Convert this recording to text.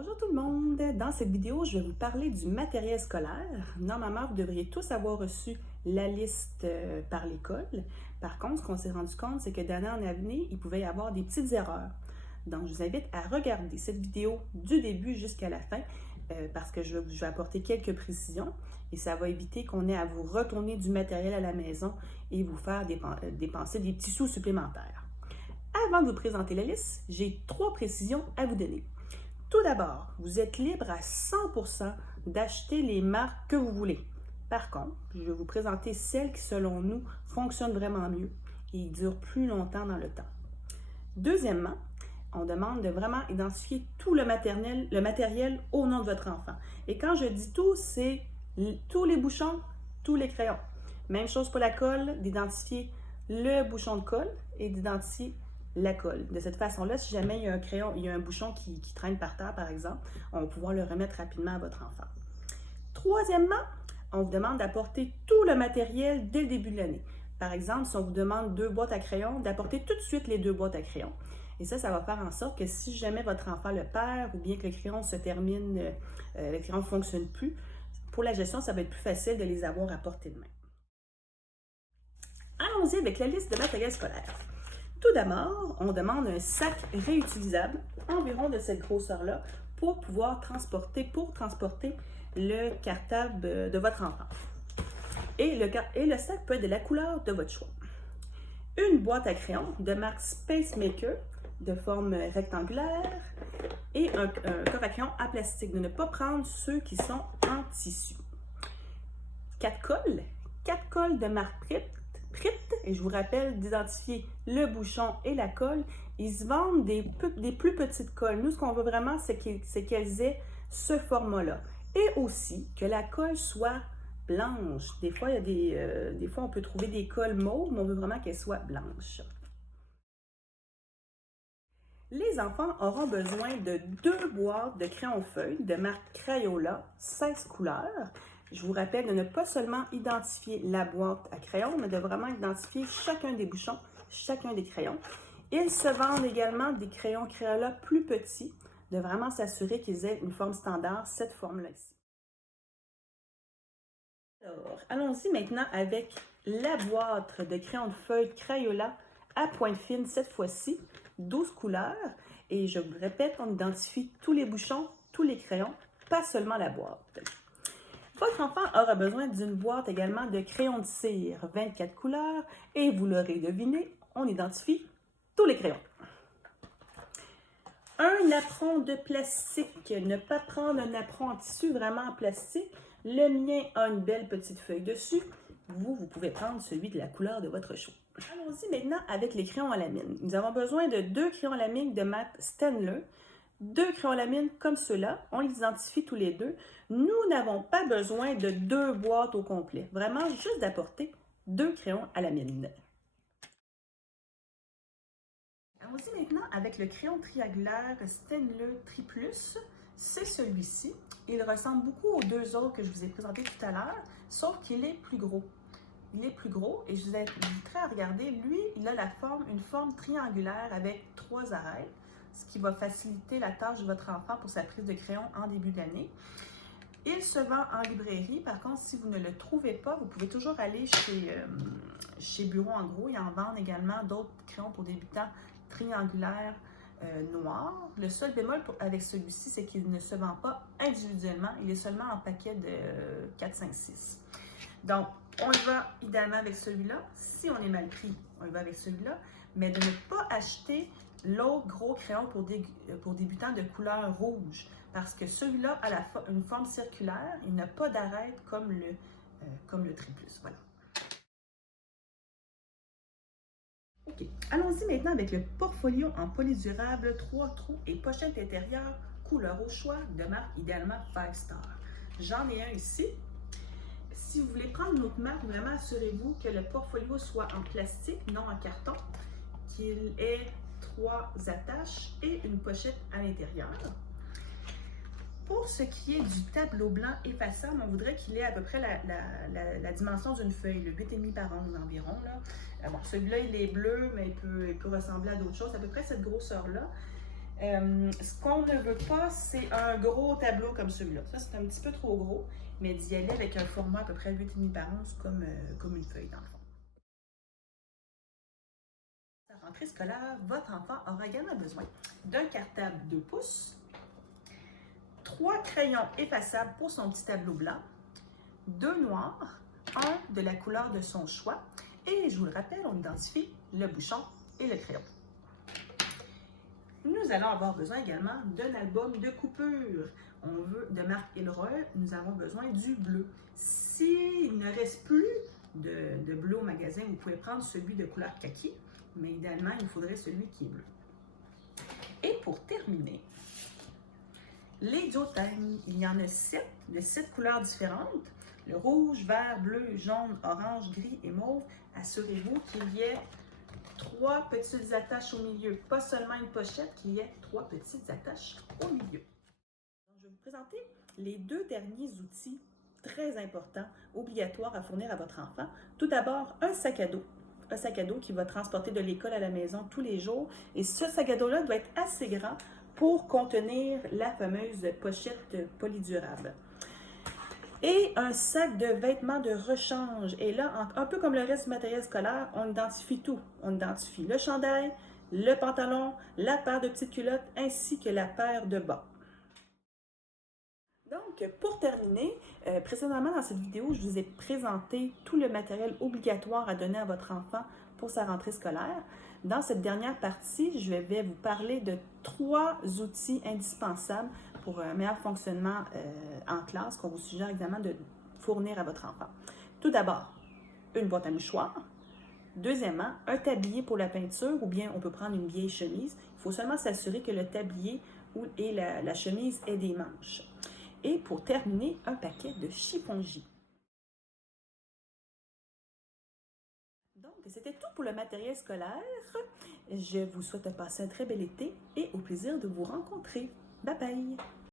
Bonjour tout le monde! Dans cette vidéo, je vais vous parler du matériel scolaire. Normalement, vous devriez tous avoir reçu la liste par l'école. Par contre, ce qu'on s'est rendu compte, c'est que d'année en année, il pouvait y avoir des petites erreurs. Donc, je vous invite à regarder cette vidéo du début jusqu'à la fin parce que je vais apporter quelques précisions et ça va éviter qu'on ait à vous retourner du matériel à la maison et vous faire dépenser des petits sous supplémentaires. Avant de vous présenter la liste, j'ai 3 précisions à vous donner. Tout d'abord, vous êtes libre à 100% d'acheter les marques que vous voulez. Par contre, je vais vous présenter celles qui, selon nous, fonctionnent vraiment mieux et durent plus longtemps dans le temps. Deuxièmement, on demande de vraiment identifier tout le matériel au nom de votre enfant. Et quand je dis tout, c'est tous les bouchons, tous les crayons. Même chose pour la colle, d'identifier le bouchon de colle et d'identifier la colle. De cette façon-là, si jamais il y a un crayon, il y a un bouchon qui traîne par terre, par exemple, on va pouvoir le remettre rapidement à votre enfant. Troisièmement, on vous demande d'apporter tout le matériel dès le début de l'année. Par exemple, si on vous demande 2 boîtes à crayons, d'apporter tout de suite les 2 boîtes à crayons. Et ça va faire en sorte que si jamais votre enfant le perd ou bien que le crayon se termine, le crayon ne fonctionne plus, pour la gestion, ça va être plus facile de les avoir à portée de main. Allons-y avec la liste de matériel scolaire. Tout d'abord, on demande un sac réutilisable, environ de cette grosseur-là, pour pouvoir transporter le cartable de votre enfant. Et le sac peut être de la couleur de votre choix. Une boîte à crayons de marque Space Maker, de forme rectangulaire, et un coffre à crayons à plastique, de ne pas prendre ceux qui sont en tissu. 4 colles de marque Pritt, et je vous rappelle d'identifier le bouchon et la colle. Ils se vendent des plus petites colles. Nous, ce qu'on veut vraiment, c'est qu'elles aient ce format-là. Et aussi que la colle soit blanche. Des fois, des fois, on peut trouver des colles mauves, mais on veut vraiment qu'elles soient blanches. Les enfants auront besoin de 2 boîtes de crayons feuilles de marque Crayola, 16 couleurs. Je vous rappelle de ne pas seulement identifier la boîte à crayons, mais de vraiment identifier chacun des bouchons, chacun des crayons. Ils se vendent également des crayons Crayola plus petits, de vraiment s'assurer qu'ils aient une forme standard, cette forme-là ici. Alors, allons-y maintenant avec la boîte de crayons de feuille Crayola à pointe fine, cette fois-ci, 12 couleurs. Et je vous répète, on identifie tous les bouchons, tous les crayons, pas seulement la boîte. Votre enfant aura besoin d'une boîte également de crayons de cire, 24 couleurs, et vous l'aurez deviné, on identifie tous les crayons. Un apron de plastique, ne pas prendre un apron en tissu, vraiment en plastique. Le mien a une belle petite feuille dessus. Vous pouvez prendre celui de la couleur de votre choix. Allons-y maintenant avec les crayons à lamine. Nous avons besoin de 2 crayons à lamine de marque Staedtler. 2 crayons à lamine comme ceux-là, on les identifie tous les deux. Nous n'avons pas besoin de 2 boîtes au complet. Vraiment, juste d'apporter 2 crayons à lamine. Allons-y maintenant avec le crayon triangulaire Staedtler Triplus. C'est celui-ci. Il ressemble beaucoup aux 2 autres que je vous ai présentés tout à l'heure, sauf qu'il est plus gros. Il est plus gros et je vous inviterai à regarder. Lui, il a une forme triangulaire avec 3 arêtes, ce qui va faciliter la tâche de votre enfant pour sa prise de crayon en début d'année. Il se vend en librairie. Par contre, si vous ne le trouvez pas, vous pouvez toujours aller chez Bureau en gros. Ils en vendent également d'autres crayons pour débutants triangulaires noirs. Le seul bémol avec celui-ci, c'est qu'il ne se vend pas individuellement. Il est seulement en paquet de 4, 5, 6. Donc, on y va idéalement avec celui-là. Si on est mal pris, on y va avec celui-là. Mais de ne pas acheter l'autre gros crayon pour débutants de couleur rouge. Parce que celui-là a une forme circulaire. Il n'a pas d'arête comme le Triplus. Voilà. OK. Allons-y maintenant avec le portfolio en polydurable, 3 trous et pochette intérieure, couleur au choix, de marque idéalement 5 Star. J'en ai un ici. Si vous voulez prendre une autre marque, vraiment assurez-vous que le portfolio soit en plastique, non en carton, qu'il ait 3 attaches et une pochette à l'intérieur. Pour ce qui est du tableau blanc effaçable, on voudrait qu'il ait à peu près la dimension d'une feuille, le 8,5 par 11 environ. Bon, celui-là, il est bleu, mais il peut ressembler à d'autres choses, à peu près cette grosseur-là. Ce qu'on ne veut pas, c'est un gros tableau comme celui-là. Ça, c'est un petit peu trop gros, mais d'y aller avec un format à peu près 8,5 par 11 comme une feuille dans le fond. À la rentrée scolaire, votre enfant aura également besoin d'un cartable 2 pouces, 3 crayons effaçables pour son petit tableau blanc, 2 noirs, un de la couleur de son choix, et je vous le rappelle, on identifie le bouchon et le crayon. Nous allons avoir besoin également d'un album de coupure. On veut de marque Ilroy, nous avons besoin du bleu. S'il ne reste plus de bleu au magasin, vous pouvez prendre celui de couleur kaki, mais idéalement, il faudrait celui qui est bleu. Et pour terminer, les duothèmes, il y en a 7 de 7 couleurs différentes. Le rouge, vert, bleu, jaune, orange, gris et mauve. Assurez-vous qu'il y ait 3 petites attaches au milieu, pas seulement une pochette, qu'il y ait 3 petites attaches au milieu. Donc, je vais vous présenter les 2 derniers outils très importants, obligatoires à fournir à votre enfant. Tout d'abord, un sac à dos qui va transporter de l'école à la maison tous les jours. Et ce sac à dos-là doit être assez grand pour contenir la fameuse pochette polydurable. Et un sac de vêtements de rechange. Et là, un peu comme le reste du matériel scolaire, on identifie tout. On identifie le chandail, le pantalon, la paire de petites culottes, ainsi que la paire de bas. Donc, pour terminer, précédemment dans cette vidéo, je vous ai présenté tout le matériel obligatoire à donner à votre enfant pour sa rentrée scolaire. Dans cette dernière partie, je vais vous parler de 3 outils indispensables pour un meilleur fonctionnement en classe qu'on vous suggère également de fournir à votre enfant. Tout d'abord, une boîte à mouchoirs. Deuxièmement, un tablier pour la peinture ou bien on peut prendre une vieille chemise. Il faut seulement s'assurer que le tablier et la chemise aient des manches. Et pour terminer, un paquet de chiffonjis. Donc, c'était tout pour le matériel scolaire. Je vous souhaite de passer un très bel été et au plaisir de vous rencontrer. Bye bye!